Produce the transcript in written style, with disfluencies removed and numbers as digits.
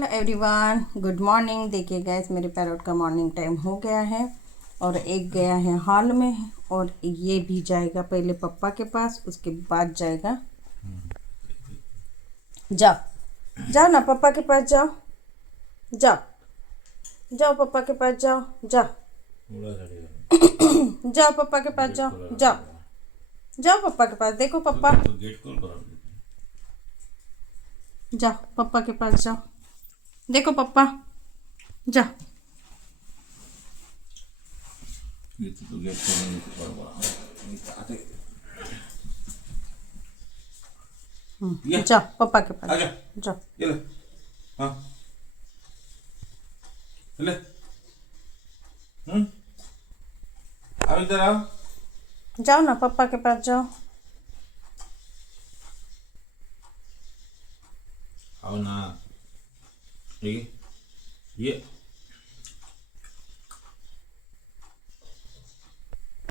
Hello everyone, good morning. देखिए gas, मेरे parrot का मॉर्निंग टाइम हो गया है और एक गया है हॉल में और ये भी जाएगा पहले पापा के पास, उसके बाद जाएगा। जाओ जाओ ना, पापा के पास जाओ। जाओ जाओ पापा के पास जाओ। जाओ जाओ पापा के पास जाओ। जाओ जाओ पापा के पास। देखो पापा, जाओ पापा के पास जाओ। देखो पापा, जाओ। जाओ पापा के पास जाओ। जाओ ना पापा के पास जाओ। आओ ना, ये